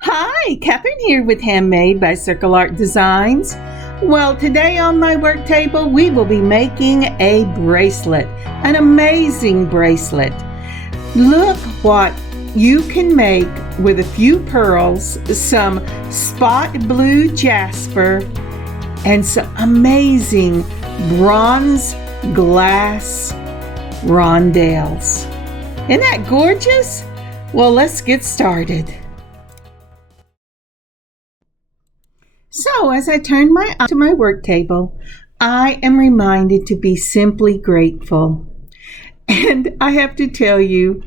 Hi, Kathryn here with Handmade by Designs. Well, today on my work table, we will be making a bracelet, an amazing bracelet. Look what you can make with a few pearls, some spot blue Jasper, and some amazing bronze glass Rondelles. Isn't that gorgeous? Well, let's get started. So as I turn my eye to my work table, I am reminded to be simply grateful. And I have to tell you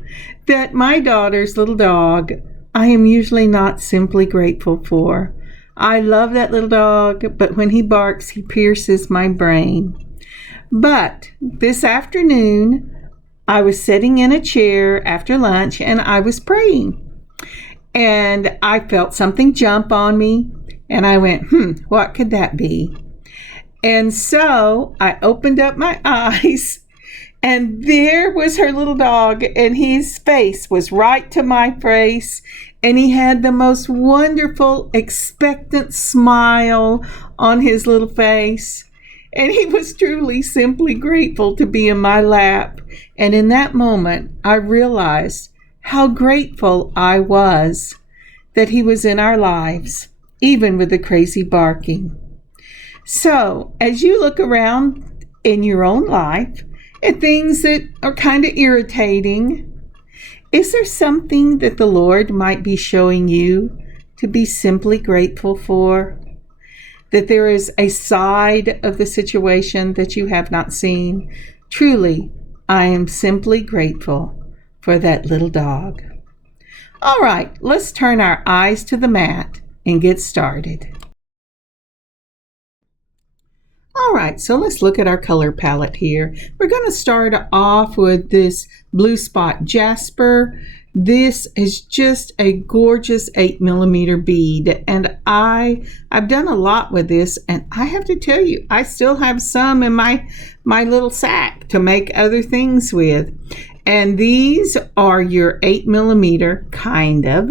that my daughter's little dog, I am usually not simply grateful for. I love that little dog, but when he barks, he pierces my brain. But this afternoon, I was sitting in a chair after lunch and I was praying. And I felt something jump on me. And I went, what could that be? And so I opened up my eyes, and there was her little dog, and his face was right to my face, and he had the most wonderful, expectant smile on his little face. And he was truly, simply grateful to be in my lap. And in that moment, I realized how grateful I was that he was in our lives, even with the crazy barking. So, as you look around in your own life at things that are kind of irritating, is there something that the Lord might be showing you to be simply grateful for? That there is a side of the situation that you have not seen? Truly, I am simply grateful for that little dog. All right, let's turn our eyes to the mat and get started. All right, so let's look at our color palette here. We're going to start off with this blue spot Jasper. This is just a gorgeous 8mm bead, and I've done a lot with this, and I have to tell you, I still have some in my little sack to make other things with. And these are your 8mm kind of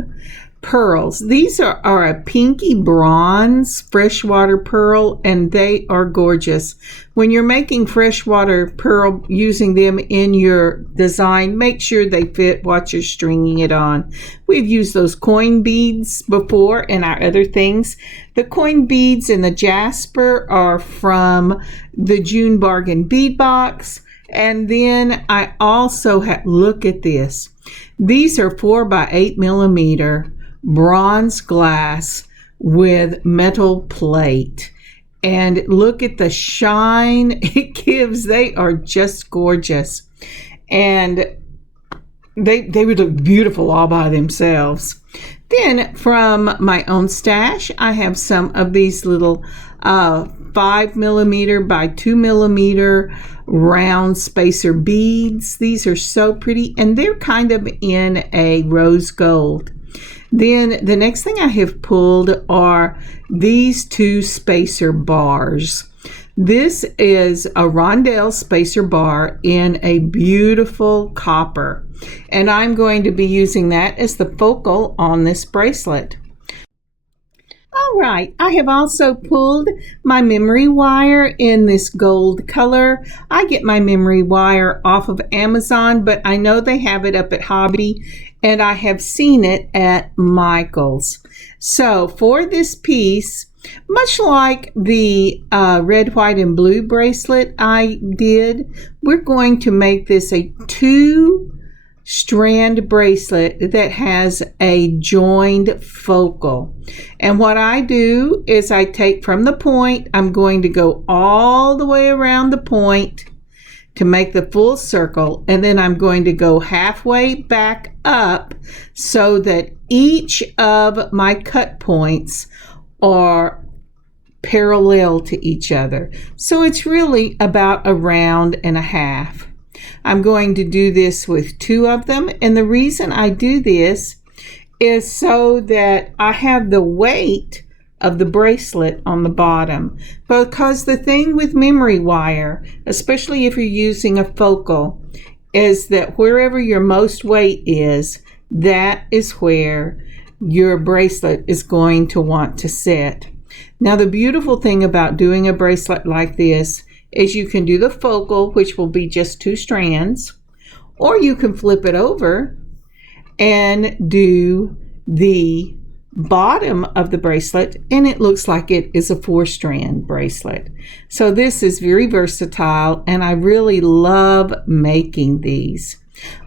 pearls. These are a pinky bronze freshwater pearl, and they are gorgeous. When you're making freshwater pearl, using them in your design, make sure they fit what you're stringing it on. We've used those coin beads before in our other things. The coin beads and the Jasper are from the June Bargain Bead Box. And then I also look at this. These are 4x8mm bronze glass with metal plate, and look at the shine it gives. They are just gorgeous, and they would look beautiful all by themselves. Then from my own stash, I have some of these little 5mm by 2mm round spacer beads. These are so pretty, and they're kind of in a rose gold. Then the next thing I have pulled are these two spacer bars. This is a Rondelle spacer bar in a beautiful copper, and I'm going to be using that as the focal on this bracelet. All right, I have also pulled my memory wire in this gold color. I get my memory wire off of Amazon, but I know they have it up at Hobby, and I have seen it at Michael's. So for this piece, much like the red, white, and blue bracelet I did, we're going to make this a 2-strand bracelet that has a joined focal. And what I do is I take from the point, I'm going to go all the way around the point to make the full circle, and then I'm going to go halfway back up so that each of my cut points are parallel to each other. So it's really about a round and a half. I'm going to do this with 2 of them, and the reason I do this is so that I have the weight of the bracelet on the bottom, because the thing with memory wire, especially if you're using a focal, is that wherever your most weight is, that is where your bracelet is going to want to sit. Now, the beautiful thing about doing a bracelet like this is you can do the focal, which will be just 2 strands, or you can flip it over and do the bottom of the bracelet, and it looks like it is a 4-strand bracelet. So this is very versatile, and I really love making these.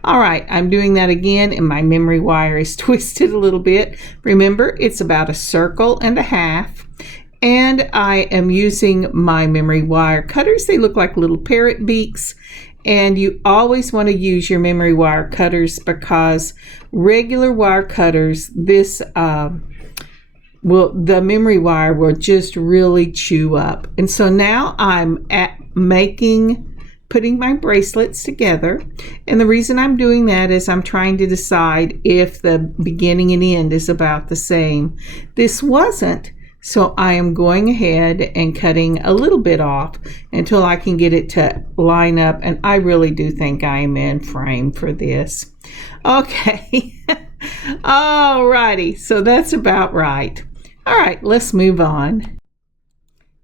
All right, I'm doing that again, and my memory wire is twisted a little bit. Remember, it's about 1.5 circles, and I am using my memory wire cutters. They look like little parrot beaks, and you always want to use your memory wire cutters, because regular wire cutters, the memory wire will just really chew up. And so now I'm putting my bracelets together, and the reason I'm doing that is I'm trying to decide if the beginning and end is about the same. This wasn't, so I am going ahead and cutting a little bit off until I can get it to line up, and I really do think I am in frame for this. Okay. Alrighty, so that's about right. All right, let's move on.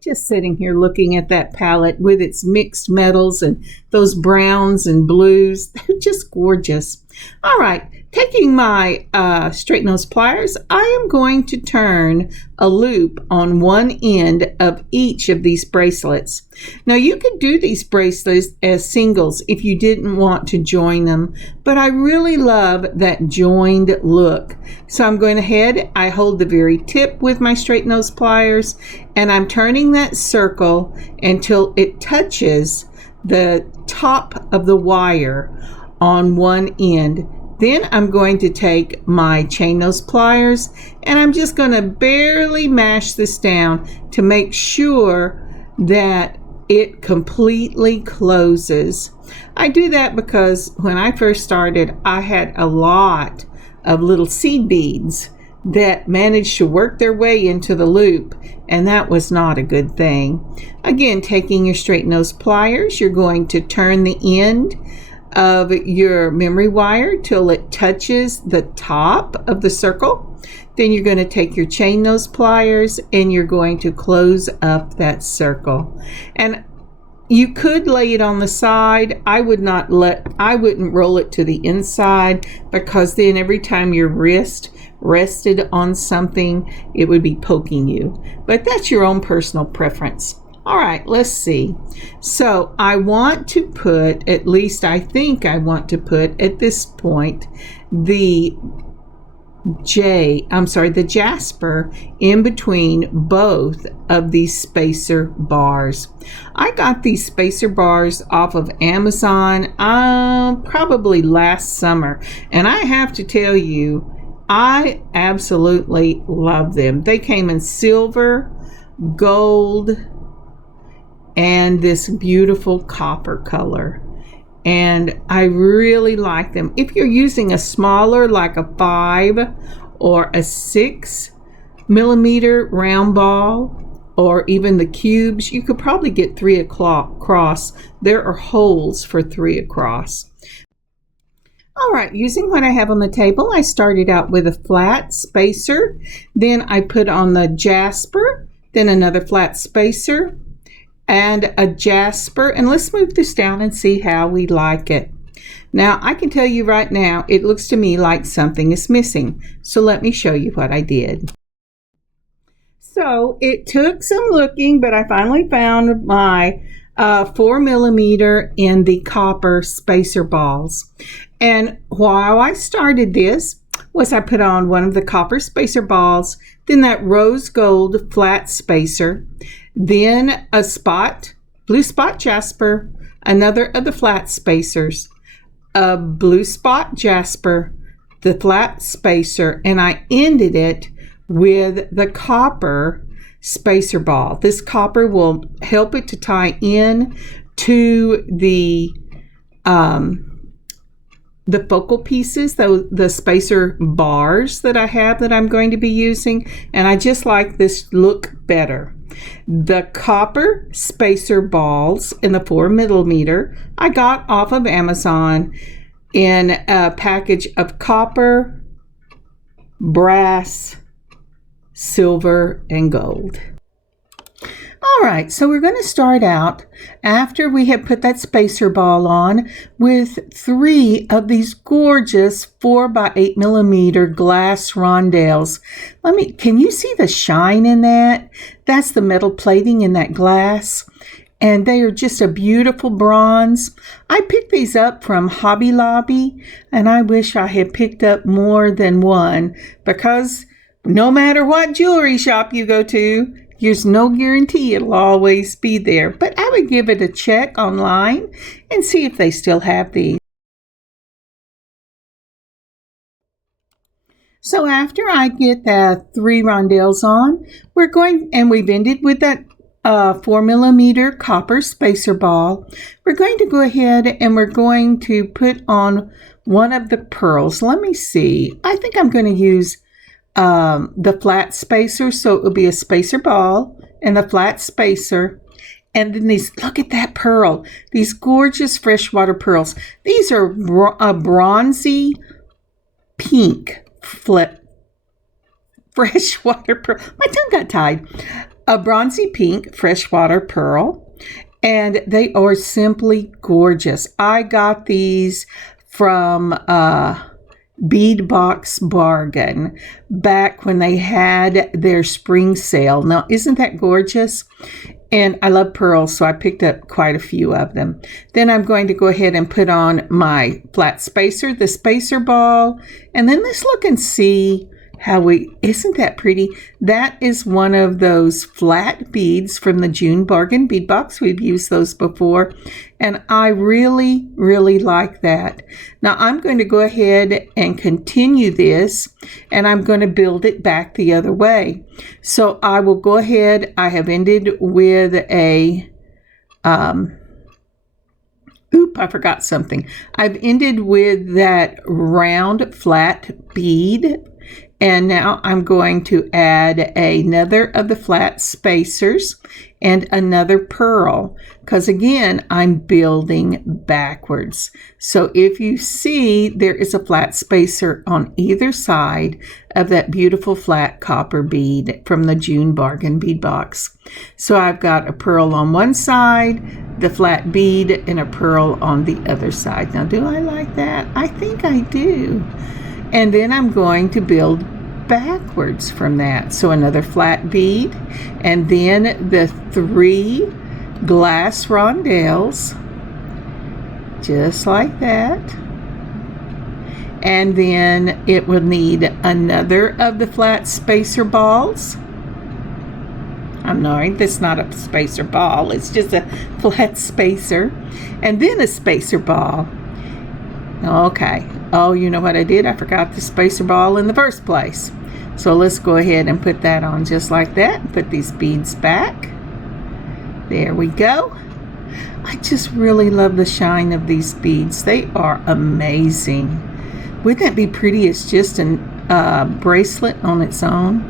Just sitting here looking at that palette with its mixed metals and those browns and blues. They're just gorgeous. All right, taking my straight nose pliers, I am going to turn a loop on one end of each of these bracelets. Now, you could do these bracelets as singles if you didn't want to join them, but I really love that joined look. So I'm going ahead, I hold the very tip with my straight nose pliers, and I'm turning that circle until it touches the top of the wire on one end. Then I'm going to take my chain nose pliers, and I'm just going to barely mash this down to make sure that it completely closes. I do that because when I first started, I had a lot of little seed beads that managed to work their way into the loop, and that was not a good thing. Again, taking your straight nose pliers, you're going to turn the end of your memory wire till it touches the top of the circle. Then you're going to take your chain nose pliers and you're going to close up that circle. And you could lay it on the side. I wouldn't roll it to the inside, because then every time your wrist rested on something, it would be poking you. But that's your own personal preference. All right, let's see. So I want to put, at least I think I want to put at this point, the Jasper in between both of these spacer bars. I got these spacer bars off of Amazon probably last summer, and I have to tell you, I absolutely love them. They came in silver, gold, and this beautiful copper color, and I really like them. If you're using a smaller, like a 5 or a 6 millimeter round ball, or even the cubes, you could probably get 3 across. There are holes for 3 across. All right, using what I have on the table, I started out with a flat spacer, then I put on the Jasper, then another flat spacer, and a Jasper, and let's move this down and see how we like it. Now, I can tell you right now, it looks to me like something is missing, so let me show you what I did. So it took some looking, but I finally found my 4 millimeter in the copper spacer balls. And while I started this, was I put on one of the copper spacer balls, then that rose gold flat spacer, then a blue spot Jasper, another of the flat spacers, a blue spot Jasper, the flat spacer, and I ended it with the copper spacer ball. This copper will help it to tie in to the focal pieces, the spacer bars that I have that I'm going to be using, and I just like this look better. The copper spacer balls in the 4 millimeter I got off of Amazon in a package of copper, brass, silver, and gold. All right, so we're going to start out after we have put that spacer ball on with 3 of these gorgeous 4x8mm glass rondelles. Can you see the shine in that? That's the metal plating in that glass. And they are just a beautiful bronze. I picked these up from Hobby Lobby, and I wish I had picked up more than one, because no matter what jewelry shop you go to, there's no guarantee it'll always be there. But I would give it a check online and see if they still have these. So after I get the 3 rondelles on, we've ended with that 4mm copper spacer ball. We're going to go ahead and we're going to put on one of the pearls. Let me see. I think I'm going to use the flat spacer, so it will be a spacer ball and the flat spacer. And then look at that pearl, these gorgeous freshwater pearls. These are a bronzy pink freshwater pearl. My tongue got tied. A bronzy pink freshwater pearl, and they are simply gorgeous. I got these from Bead Box Bargain back when they had their spring sale. Now, isn't that gorgeous? And I love pearls, so I picked up quite a few of them. Then I'm going to go ahead and put on my flat spacer, the spacer ball, and then let's look and see isn't that pretty? That is one of those flat beads from the June Bargain Bead Box. We've used those before, and I really, really like that. Now I'm going to go ahead and continue this, and I'm going to build it back the other way. So I will go ahead. I have ended with I forgot something. I've ended with that round flat bead. And now I'm going to add another of the flat spacers and another pearl, because again, I'm building backwards. So if you see, there is a flat spacer on either side of that beautiful flat copper bead from the June Bargain Bead Box. So I've got a pearl on one side, the flat bead, and a pearl on the other side. Now, do I like that? I think I do. And then I'm going to build backwards from that. So another flat bead, and then the 3 glass rondelles, just like that. And then it will need another of the flat spacer balls. I'm sorry, that's not a spacer ball, it's just a flat spacer. And then a spacer ball. Okay. Oh, you know what I did? I forgot the spacer ball in the first place. So let's go ahead and put that on just like that. Put these beads back. There we go. I just really love the shine of these beads. They are amazing. Wouldn't that be pretty? It's just a bracelet on its own.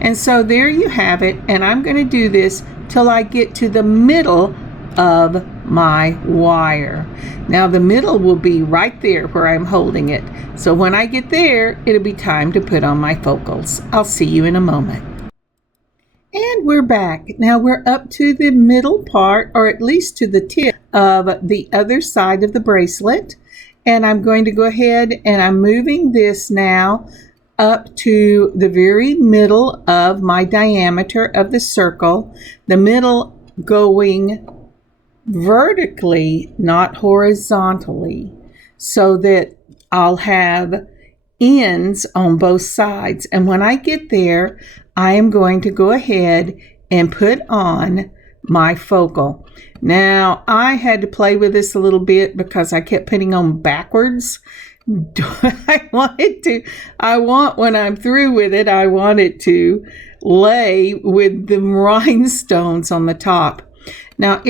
And so there you have it. And I'm going to do this till I get to the middle of my wire. Now the middle will be right there where I'm holding it. So when I get there, it'll be time to put on my focals. I'll see you in a moment. And we're back. Now we're up to the middle part, or at least to the tip of the other side of the bracelet. And I'm going to go ahead and I'm moving this now up to the very middle of my diameter of the circle. The middle going vertically, not horizontally, so that I'll have ends on both sides. And when I get there, I am going to go ahead and put on my focal. Now, I had to play with this a little bit because I kept putting on backwards. When I'm through with it, I want it to lay with the rhinestones on the top. Now,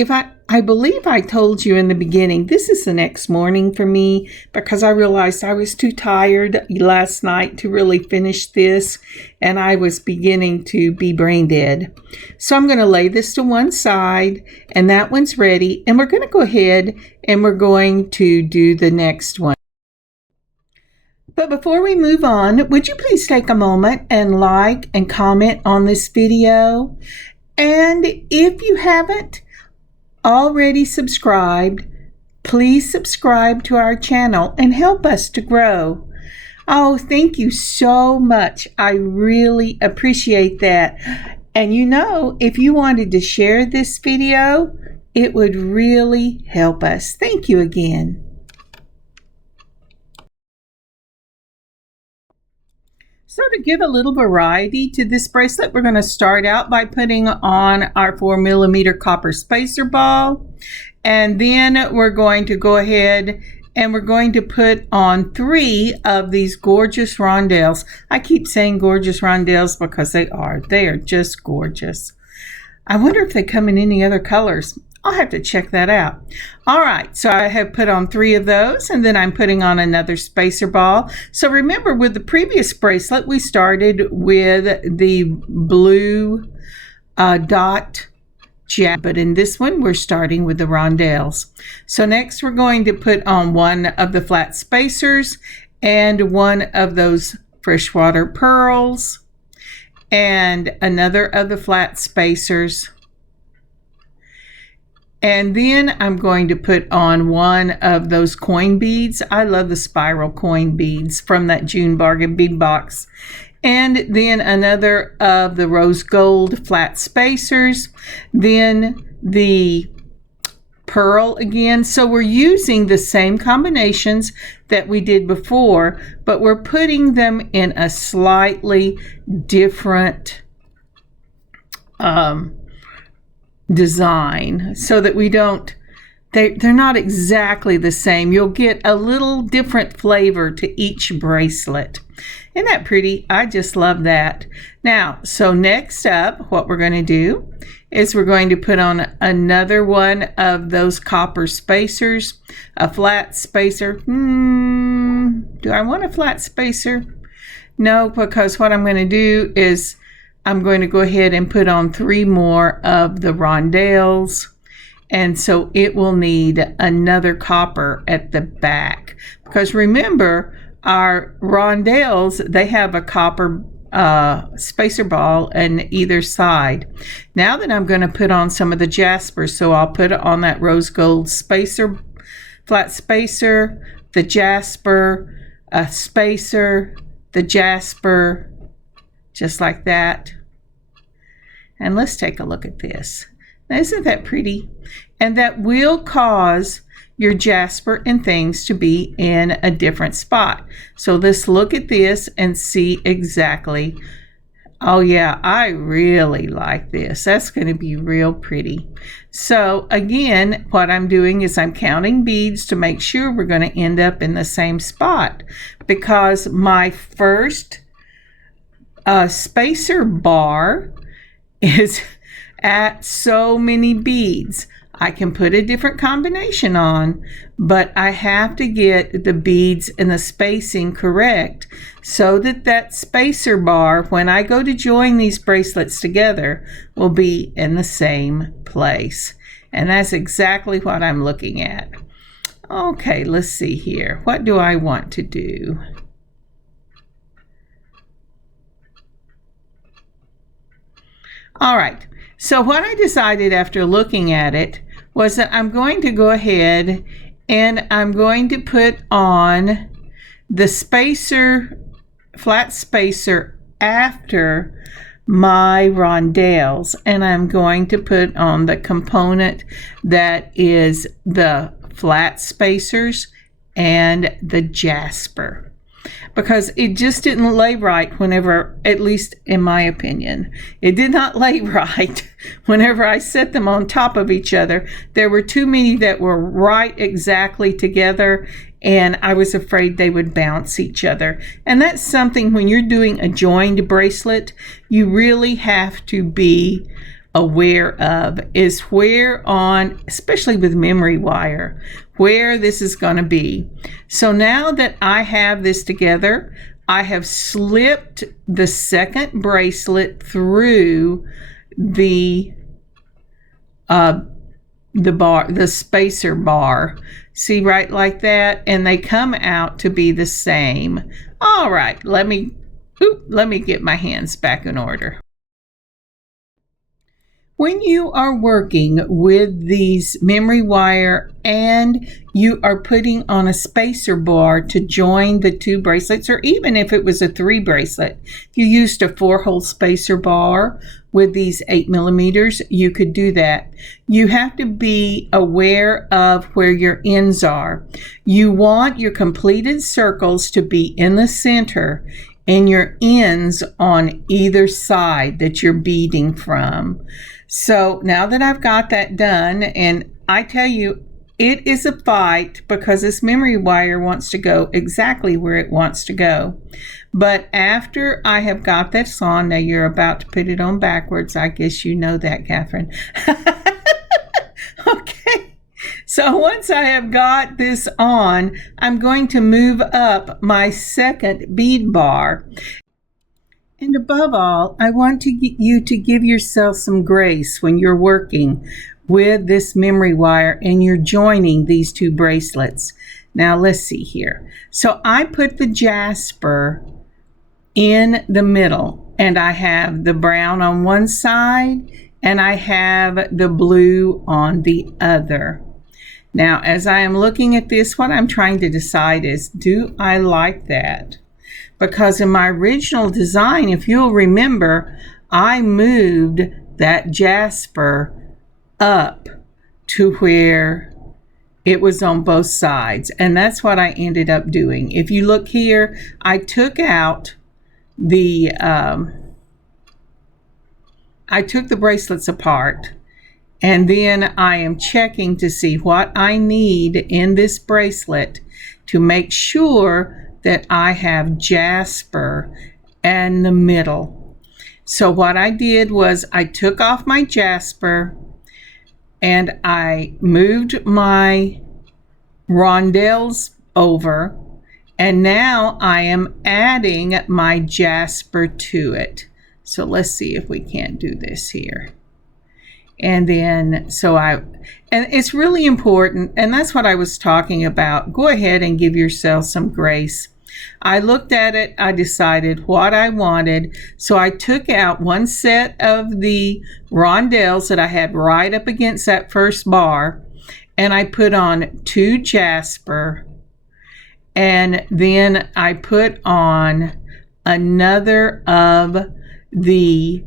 I believe I told you in the beginning, this is the next morning for me because I realized I was too tired last night to really finish this, and I was beginning to be brain dead. So I'm going to lay this to one side, and that one's ready, and we're going to go ahead and we're going to do the next one. But before we move on, would you please take a moment and like and comment on this video? And if you haven't already subscribed, please subscribe to our channel and help us to grow. Oh, thank you so much. I really appreciate that. And you know, if you wanted to share this video, it would really help us. Thank you again. So to give a little variety to this bracelet, we're going to start out by putting on our 4mm copper spacer ball. And then we're going to go ahead and we're going to put on 3 of these gorgeous rondelles. I keep saying gorgeous rondelles because they are just gorgeous. I wonder if they come in any other colors. I'll have to check that out. All right, so I have put on 3 of those, and then I'm putting on another spacer ball. So remember, with the previous bracelet, we started with the blue dot Jasper, but in this one, we're starting with the rondelles. So next, we're going to put on 1 of the flat spacers and 1 of those freshwater pearls and another of the flat spacers. And then I'm going to put on 1 of those coin beads. I love the spiral coin beads from that June Bargain bead box. And then another of the rose gold flat spacers. Then the pearl again. So we're using the same combinations that we did before, but we're putting them in a slightly different design so that we don't, they're not exactly the same. You'll get a little different flavor to each bracelet. Isn't that pretty? I just love that. Now, so next up, what we're going to do is we're going to put on another one of those copper spacers, a flat spacer. Do I want a flat spacer? No, because what I'm going to do is I'm going to go ahead and put on 3 more of the rondelles. And so it will need another copper at the back. Because remember, our rondelles, they have a copper spacer ball on either side. Now that I'm going to put on some of the Jasper, so I'll put it on that rose gold spacer, flat spacer, the Jasper, a spacer, the Jasper, just like that. And let's take a look at this. Now, isn't that pretty? And that will cause your Jasper and things to be in a different spot. So let's look at this and see exactly. Oh yeah, I really like this. That's going to be real pretty. So again, what I'm doing is I'm counting beads to make sure we're going to end up in the same spot, because my first spacer bar is at so many beads. I can put a different combination on, but I have to get the beads and the spacing correct so that that spacer bar, when I go to join these bracelets together, will be in the same place. And that's exactly what I'm looking at. Okay, let's see here. What do I want to do? All right, so what I decided after looking at it was that I'm going to go ahead and I'm going to put on the spacer, flat spacer after my rondelles, and I'm going to put on the component that is the flat spacers and the Jasper, because it just didn't lay right whenever, at least in my opinion, it did not lay right whenever I set them on top of each other. There were too many that were right exactly together, and I was afraid they would bounce each other. And that's something, when you're doing a joined bracelet, you really have to be aware of, is where on, especially with memory wire, where this is going to be. So now that I have this together, I have slipped the second bracelet through the bar, the spacer bar. See, right like that, and they come out to be the same. All right, let me get my hands back in order. When you are working with these memory wire and you are putting on a spacer bar to join the two bracelets, or even if it was a 3 bracelet, if you used a 4-hole spacer bar with these 8 millimeters, you could do that. You have to be aware of where your ends are. You want your completed circles to be in the center and your ends on either side that you're beading from. So now that I've got that done, and I tell you, it is a fight because this memory wire wants to go exactly where it wants to go. But after I have got this on, now you're about to put it on backwards. I guess you know that, Kathryn. Okay. So once I have got this on, I'm going to move up my second bead bar. And above all, I want you to give yourself some grace when you're working with this memory wire and you're joining these two bracelets. Now let's see here. So I put the Jasper in the middle, and I have the brown on one side and I have the blue on the other. Now, as I am looking at this, what I'm trying to decide is, do I like that? Because in my original design, if you'll remember, I moved that Jasper up to where it was on both sides, and that's what I ended up doing. If you look here, I took out the bracelets apart, and then I am checking to see what I need in this bracelet to make sure that I have Jasper in the middle. So what I did was I took off my Jasper and I moved my Rondelles over, and now I am adding my Jasper to it. So let's see if we can't do this here. And then, and it's really important, and that's what I was talking about. Go ahead and give yourself some grace. I looked at it, I decided what I wanted, so I took out one set of the Rondelles that I had right up against that first bar, and I put on 2 Jasper, and then I put on another of the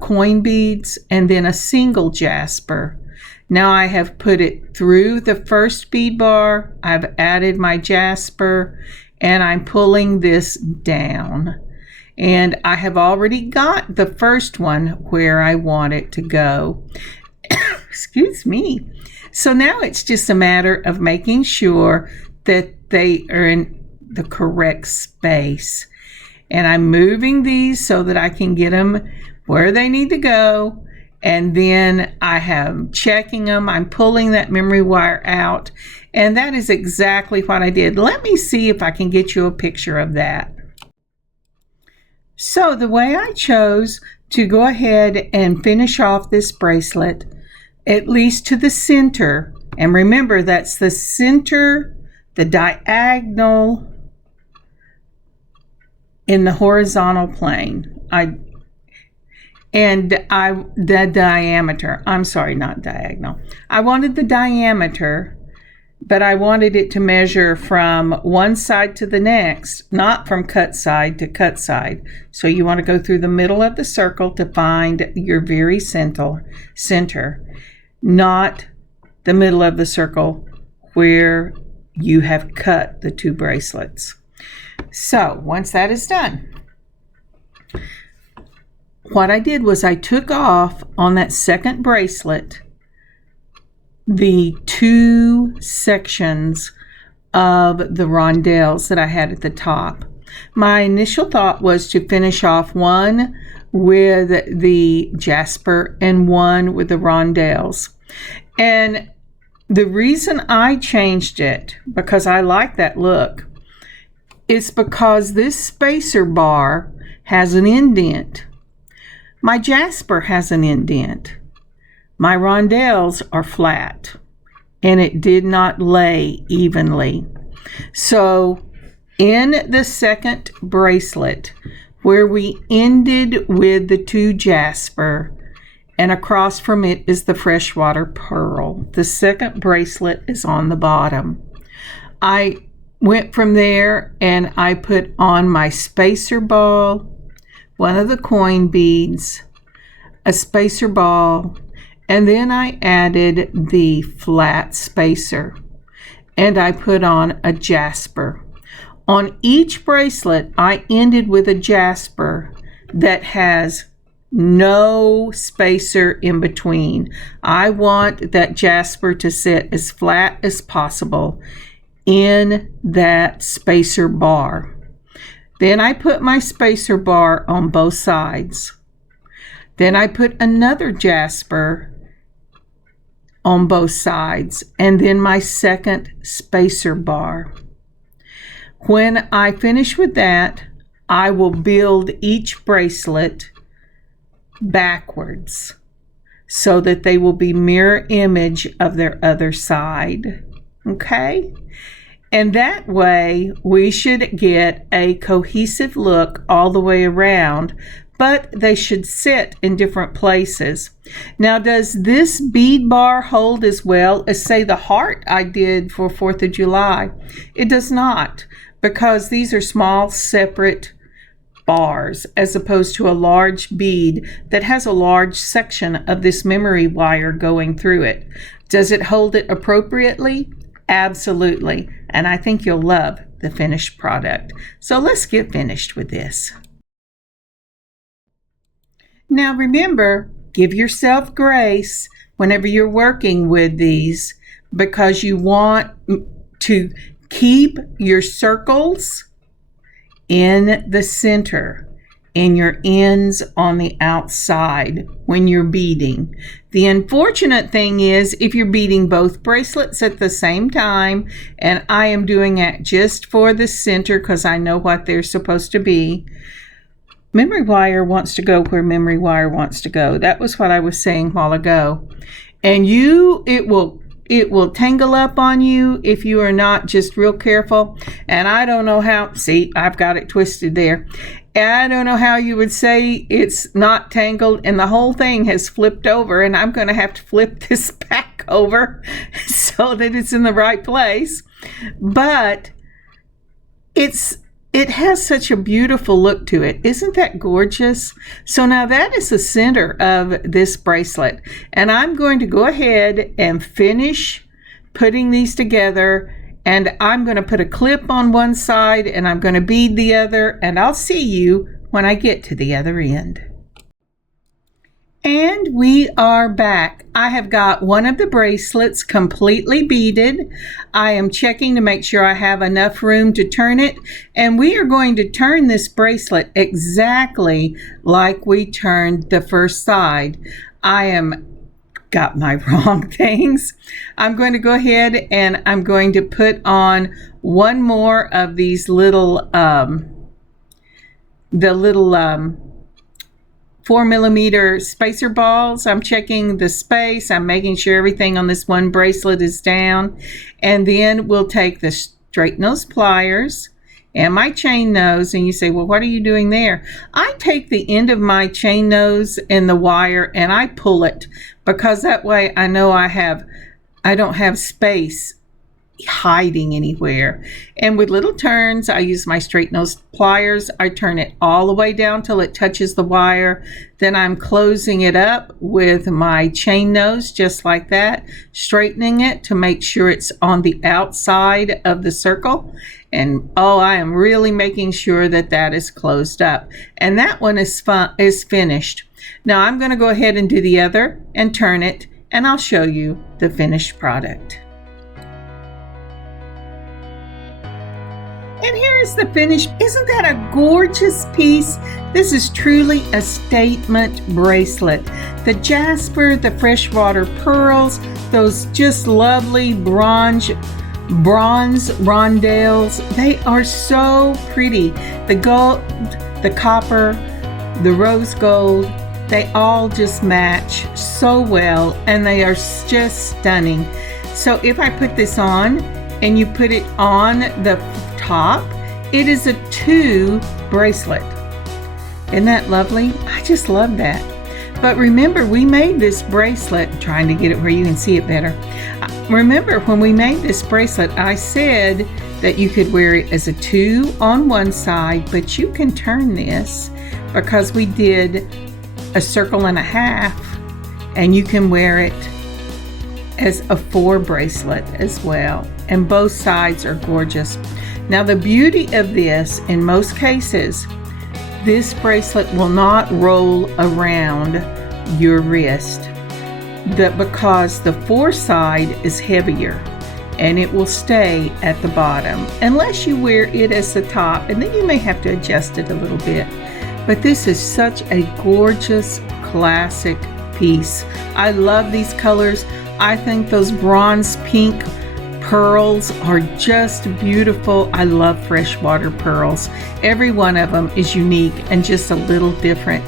coin beads, and then a single Jasper. Now I have put it through the first bead bar, I've added my Jasper, and I'm pulling this down. And I have already got the first one where I want it to go. Excuse me. So now it's just a matter of making sure that they are in the correct space. And I'm moving these so that I can get them where they need to go. And then I have checking them. I'm pulling that memory wire out. And that is exactly what I did. Let me see if I can get you a picture of that. So the way I chose to go ahead and finish off this bracelet, at least to the center, and remember that's the center, the diagonal in the horizontal plane. The diameter, I'm sorry, not diagonal. I wanted the diameter, but I wanted it to measure from one side to the next, not from cut side to cut side. So you want to go through the middle of the circle to find your very center, not the middle of the circle where you have cut the 2 bracelets. So once that is done, what I did was I took off on that second bracelet the 2 sections of the Rondelles that I had at the top. My initial thought was to finish off one with the Jasper and one with the Rondelles. And the reason I changed it, because I like that look, is because this spacer bar has an indent. My Jasper has an indent. My Rondelles are flat. and it did not lay evenly. So in the second bracelet, where we ended with the 2 Jasper, and across from it is the freshwater pearl, the second bracelet is on the bottom. I went from there and I put on my spacer ball, one of the coin beads, a spacer ball, and then I added the flat spacer, and I put on a Jasper. On each bracelet, I ended with a Jasper that has no spacer in between. I want that Jasper to sit as flat as possible in that spacer bar. Then I put my spacer bar on both sides. Then I put another Jasper on both sides, and then my second spacer bar. When I finish with that, I will build each bracelet backwards so that they will be mirror image of their other side. Okay? And that way we should get a cohesive look all the way around, but they should sit in different places. Now, does this bead bar hold as well as, say, the heart I did for 4th of July? It does not, because these are small, separate bars as opposed to a large bead that has a large section of this memory wire going through it. Does it hold it appropriately? Absolutely. And I think you'll love the finished product. So let's get finished with this. Now remember, give yourself grace whenever you're working with these, because you want to keep your circles in the center and your ends on the outside when you're beading. The unfortunate thing is if you're beading both bracelets at the same time, and I am doing it just for the center because I know what they're supposed to be, memory wire wants to go where memory wire wants to go. That was what I was saying a while ago. And it will tangle up on you if you are not just real careful. And I don't know how, see, I've got it twisted there. And I don't know how you would say it's not tangled and the whole thing has flipped over, and I'm going to have to flip this back over so that it's in the right place. But it has such a beautiful look to it. Isn't that gorgeous? So now that is the center of this bracelet. And I'm going to go ahead and finish putting these together. And I'm going to put a clip on one side and I'm going to bead the other. And I'll see you when I get to the other end. And we are back. I have got one of the bracelets completely beaded. I am checking to make sure I have enough room to turn it. And we are going to turn this bracelet exactly like we turned the first side. I am got my wrong things. I'm going to go ahead and I'm going to put on one more of these little, 4mm spacer balls. I'm checking the space. I'm making sure everything on this one bracelet is down. And then we'll take the straight nose pliers and my chain nose. And you say, well, what are you doing there? I take the end of my chain nose and the wire and I pull it, because that way I know I don't have space hiding anywhere. And with little turns, I use my straight nose pliers. I turn it all the way down till it touches the wire. Then I'm closing it up with my chain nose just like that, straightening it to make sure it's on the outside of the circle. And I am really making sure that that is closed up. And that one is finished. Now I'm going to go ahead and do the other and turn it, and I'll show you the finished product. And here is the finish. Isn't that a gorgeous piece? This is truly a statement bracelet. The Jasper, the freshwater pearls, those just lovely bronze rondelles. They are so pretty. The gold, the copper, the rose gold, they all just match so well, and they are just stunning. So if I put this on and you put it on the top, it is a 2 bracelet. Isn't that lovely? I just love that. But remember, we made this bracelet, I'm trying to get it where you can see it better. Remember, when we made this bracelet, I said that you could wear it as a 2 on one side, but you can turn this because we did a circle and a half, and you can wear it as a 4 bracelet as well. And both sides are gorgeous. Now, the beauty of this, in most cases, this bracelet will not roll around your wrist because the 4 side is heavier and it will stay at the bottom unless you wear it as the top, and then you may have to adjust it a little bit. But this is such a gorgeous classic piece. I love these colors. I think those bronze pink pearls are just beautiful. I love freshwater pearls. Every one of them is unique and just a little different.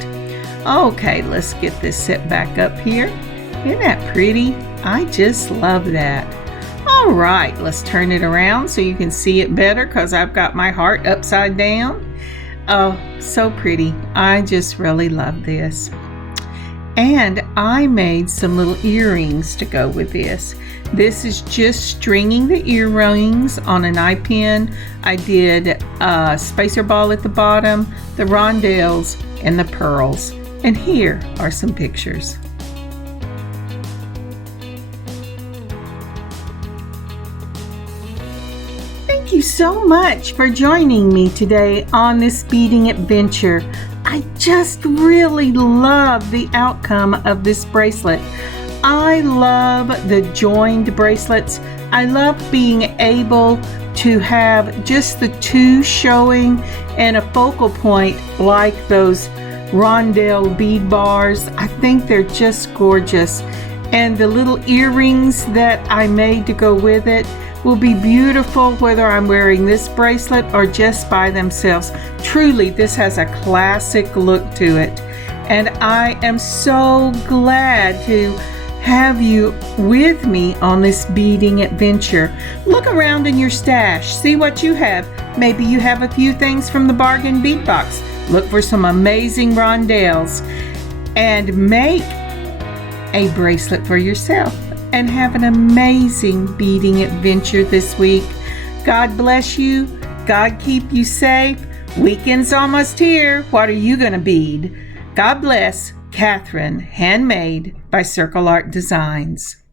Okay, let's get this set back up here. Isn't that pretty? I just love that. All right, let's turn it around so you can see it better because I've got my heart upside down. Oh, so pretty. I just really love this. And I made some little earrings to go with this. This is just stringing the earrings on an eye pin. I did a spacer ball at the bottom, the rondelles, and the pearls. And here are some pictures. Thank you so much for joining me today on this beading adventure. I just really love the outcome of this bracelet. I love the joined bracelets. I love being able to have just the 2 showing and a focal point like those rondelle bead bars. I think they're just gorgeous. And the little earrings that I made to go with it will be beautiful whether I'm wearing this bracelet or just by themselves. Truly, this has a classic look to it. And I am so glad to have you with me on this beading adventure. Look around in your stash, see what you have. Maybe you have a few things from the bargain bead box. Look for some amazing rondelles and make a bracelet for yourself and have an amazing beading adventure this week. God bless you. God keep you safe. Weekend's almost here. What are you going to bead? God bless. Kathryn, Handmade by Circle Art Designs.